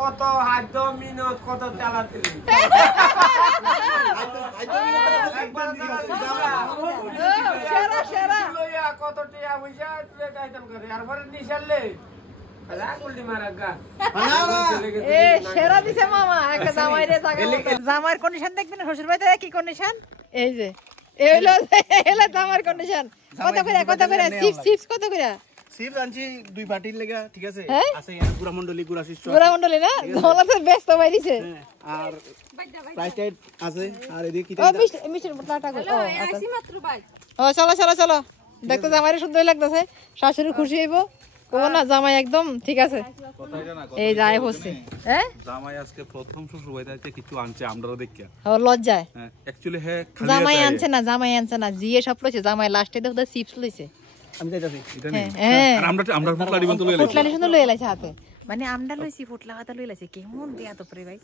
কত হাত মিনত কত চালাতে কত টিয়া পয়সা গাইতাম করে আর পরে নিশালে জামাইয়ের কন্ডিশন দেখবেন শ্বশুর বাড়িতে কি কন্ডিশন এই যে জামাইয়ের কন্ডিশন কত করে চিপস কত করে চিপস আনছি দুই পার্টির লাগা ঠিক আছে আছে গুড়া মন্ডলী গুড়া শিষ্য গুড়া মন্ডলী না ধলাতে ব্যস্ত বাইরিছে আর প্রাইস টাইট আছে আর এদিকে কি ও মিষ্টির বোতলটা কই ও আসি মাত্র ভাই ও চলো দেখতে জামাইরে সুন্দর লাগতেছে শাশুড়ি খুশি হইবো ও না জামাই একদম ঠিক আছে এই যায় হচ্ছে হ্যাঁ জামাই আজকে প্রথম শ্বশুর বাড়িতে কিছু আনছে আমরা দেখিয়া ও লজ্জায় অ্যাকচুয়ালি হ্যাঁ জামাই আনছে না জিয়ে সব লইছে জামাই লাস্টে দেখো চিপস লইছে আমি যাইতাছি এটা নেই আর আমরা ফুটলা দিবেন তো লইলাইছি ফুটলা নিছন লইলাইছে হাতে মানে আমরা লইছি ফুটলা হাতে লইলাইছে কেমন দেয়া তো পরে ভাই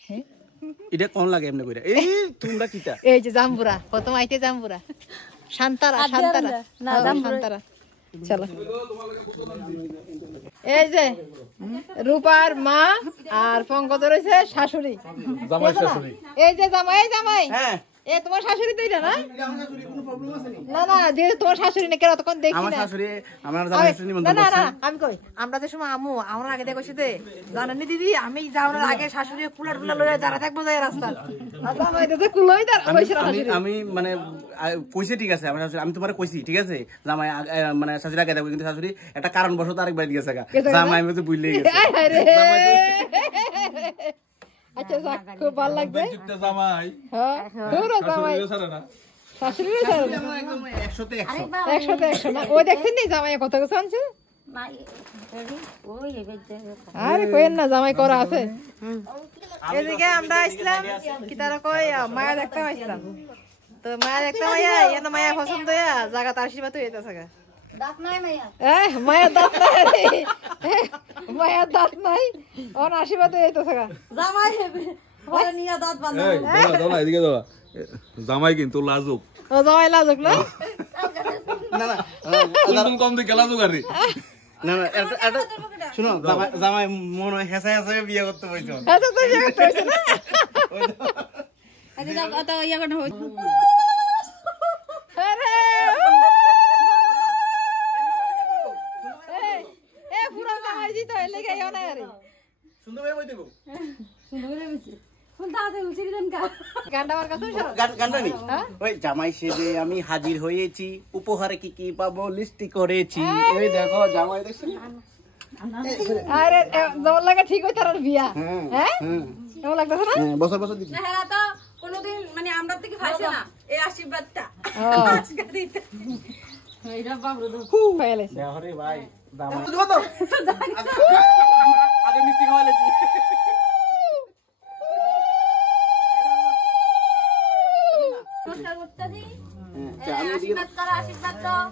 হ্যাঁ এটা কোন লাগে এমনি কইরা এই তোমরা কিটা এই যে জাম্বুরা প্রথম আইতে জাম্বুরা শান্তারা না শান্তারা চলো এই যে রূপার মা আর পঙ্কজ রয়েছে শাশুড়ি এই যে জামাই হ্যাঁ এ তোমার শাশুড়ি তো এটা না না যে তোমার শাশুড়ি না কেন তখন দেখি আমার শাশুড়ি আমার জামাই শাশুড়ি নিমন্ত্রণ করছে না আমি কই আমরা যে সময় আমু আমরা আগে দেখছি দে জানেননি দিদি আমি যাওয়ার আগে শাশুড়ি কুলার লইয়া দাঁড়া থাকবো যায় রাস্তা আর জামাই তো কুলাই দাঁড়া হইছে শাশুড়ি আমি মানে কইছে ঠিক আছে আমি তোমারে কইছি ঠিক আছে জামাই মানে শাশুড়ি আগে দেখো কিন্তু শাশুড়ি একটা কারণ বশত আরেকবার দিয়েছে জামাই আমি তো ভুললেই গেছে আচ্ছা খুব ভালো লাগবে জামাই হ্যাঁ জামাই শাশুড়ি একদম 100 না ও দেখছেন নি জামাই কত কিছু আনছে আরে কোয়েন না জামাই করা আছে এদিকে আমরা আসলাম কি তারা কই মায়া দেখতে আসলাম তো মায়া দেখতে মায়া পছন্দ জায়গা তার আশীর্বাদ হইতেছে গা দাঁত নাই মায়া মায়া দাঁত নাই ওর আশীর্বাদ হইতেছে গা জামাই বলে নিয়া দাঁত বাঁধা এদিকে দাও জামাই কিন্তু লাজুক ও জামাই লাজুক না কোন কম দিকে লাজুক আরে না এটা শুনো জামাই মন হেসায় হেসায় বিয়ে করতে বইছো আচ্ছা তো বিয়ে করতে হইছে না আচ্ছা কত ইয়া কোন হই আরে এ পুরো জামাই জি তো এলে গায় না আরে সুন্দর ভাই বই দেবো সুন্দর করে বইছে কোন দাদা উচিত দেন কা গান্ডা মার কাছে গান্ডা নি ওই জামাই সেজে আমি হাজির হয়েছি উপহারে কি কি পাবো লিস্টি করেছি এই দেখো জামাই দেখছেন আরে জল লাগা ঠিক হই তার বিয়া হ্যাঁ কেমন লাগতেছে না বছর দিচ্ছি না হ্যাঁ তো কোনোদিন মানে আমরা থেকে পাইছে না এই আশীর্বাদটা আজকে দিতে এইটা বাবু দাও পাইলে দেখরে ভাই জামাই কত আগে মিষ্টি খাওয়ালেছি নমস্কার করতেছি আশীর্বাদ করো আশীর্বাদ দাও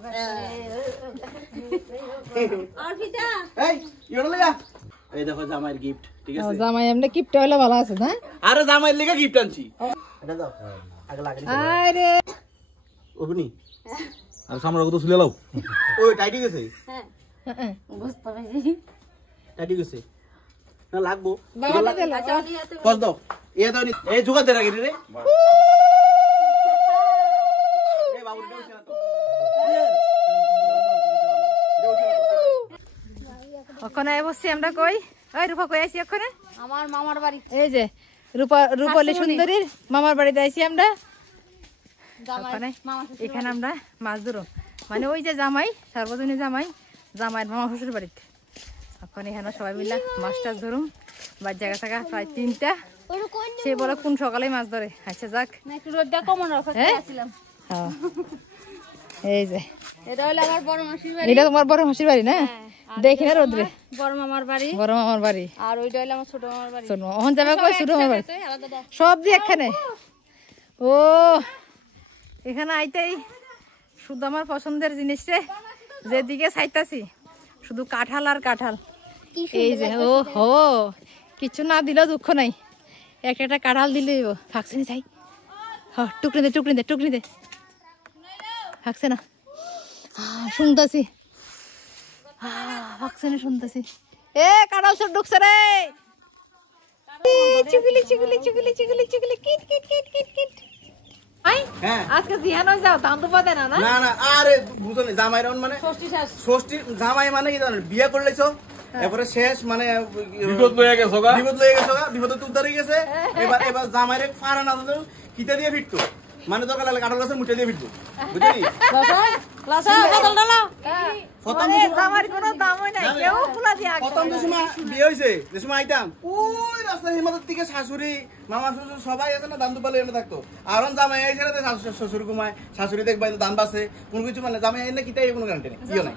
আর পিতা এই ইওড় লাগা এই দেখো জামাইয়ের গিফট ঠিক আছে জামাই এমনি গিফট হইলো ভালো আছে না আরে জামাইয়ের লাগা গিফট আনছি এটা দাও আগে লাগনি আরে ওবনি আর সামনে কত শুলে লাও ওই টাইট গেছে হ্যাঁ বুঝতে পারছি টাইট গেছে না লাগবো বাবা দিল কস দাও এ দাও নি এই জুগা দে রাখি রে এই বাবুর দাও না তো ওখানে বসছি আমরা কই ওই রূপা কই আছি ওখানে আমার মামার বাড়ি এই যে রূপালী সুন্দরীর মামার বাড়িতে আইছি আমরা ওখানে এখানে আমরা মাছ ধরো মানে ওই যে জামাই সর্বজনীন জামাইয়ের মামা শ্বশুর বাড়িতে এখন এখানে সবাই মিলে মাছ টাছ ধরুম বা জায়গা থাকা প্রায় 3টা সে বলে কোন সকালে মাছ ধরে আচ্ছা যাক একটু রোদটা কমন রাখছিলাম হ্যাঁ এই যে এটা হলো আমার বড় মাসির বাড়ি এটা তোমার বড় মাসির বাড়ি না দেখি না রোদ্রে বড় মামার বাড়ি আর ওইটা হলো আমার ছোট মামার বাড়ি ছোট ওখান যাবে কই ছোট মামার বাড়ি সব দিয়ে এখানে ও এখানে আইতেই শুধু আমার পছন্দের জিনিসে যেদিকে চাইতাছি শুধু কাঁঠাল আর কাঁঠাল এই যে ও হো কিছু না দিলেও দুঃখ নাই একটা কাঁঠাল দিলে থাকছে না চাই টুকরি দে থাকছে না শুনতেছি ভাকসানে শুনতেছি এ কাঁঠাল চোর ঢুকছে রে চুগলি চুগলি চুগলি চুগলি চুগলি কিট কিট কিট কিট কিট আই হ্যাঁ আজকে জিহান হয়ে যাও দাম তো পাতে না না না না আরে বুঝো না জামাই রাউন্ড মানে ষষ্ঠী শেষ ষষ্ঠী জামাই মানে কি জানো বিয়ে করে লাইছো এরপরে শেষ মানে বিপদ লয়ে গেছো গা বিপদ লয়ে গেছো গা বিপদ তো উদ্ধার হয়ে গেছে এবার জামাইরে ফাড়া না দিলেও কিতা দিয়ে ফিরতো মানে দরকার লাগলে কাঁঠাল গাছের মুঠে দিয়ে ফিরতো বুঝলি লাসা বদল ডালা প্রথম ওরে জামার কোনো দামই নাই কেউ ফুলা দিয়া প্রথম যে সময় বিয়ে হয়েছে যে সময় আইতাম ওই রাস্তার হিমাদের দিকে শাশুড়ি মামা শ্বশুর সবাই আছে না দান দুপালে এনে থাকতো আর জামাই এই ছেড়ে শ্বশুর ঘুমায় শাশুড়ি দেখবা দান বাসে কোনো কিছু মানে জামাই এনে কিটাই কোনো গ্যারান্টি নেই কি নাই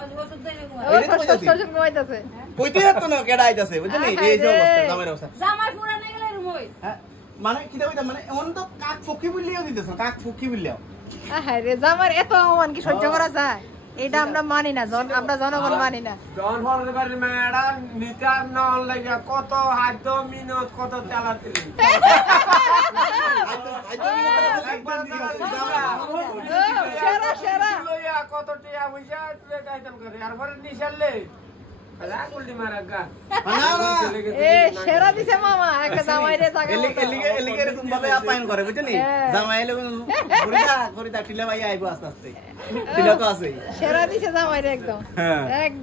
ঘুমাইতেছে কইতে যেত না কেডা আইতাছে বুঝলি এই যে অবস্থা জামাইর অবস্থা জামাই পুরা নিয়ে গেলে রুম হই হ্যাঁ মানে কিটা কইতাম মানে এমন তো কাক ফকি বললিও দিতেছ কাক ফকি বললিও আরে জামার এত অপমান কি সহ্য করা যায় এটা আমরা মানি না আমরা জনগণ মানি না জন হরতে পারি ম্যাডাম নিতার নন লাগা কত হাত মিনিট কত চালাতে সেরা সেরা লইয়া কত টিয়া বুঝা তুই কাইতাম করে আর পরে নিশালে আলা গুলটি মারাগা না না এ সেরা দিছে মামা একটা জামাই রে জায়গা এলিগে এরকম ভাবে আপ্যায়ন করে বুঝলি জামাই এলে করিতা টিলা ভাই আইবো আস্তে আস্তে টিলা তো আছে সেরা দিছে জামাই রে একদম একদম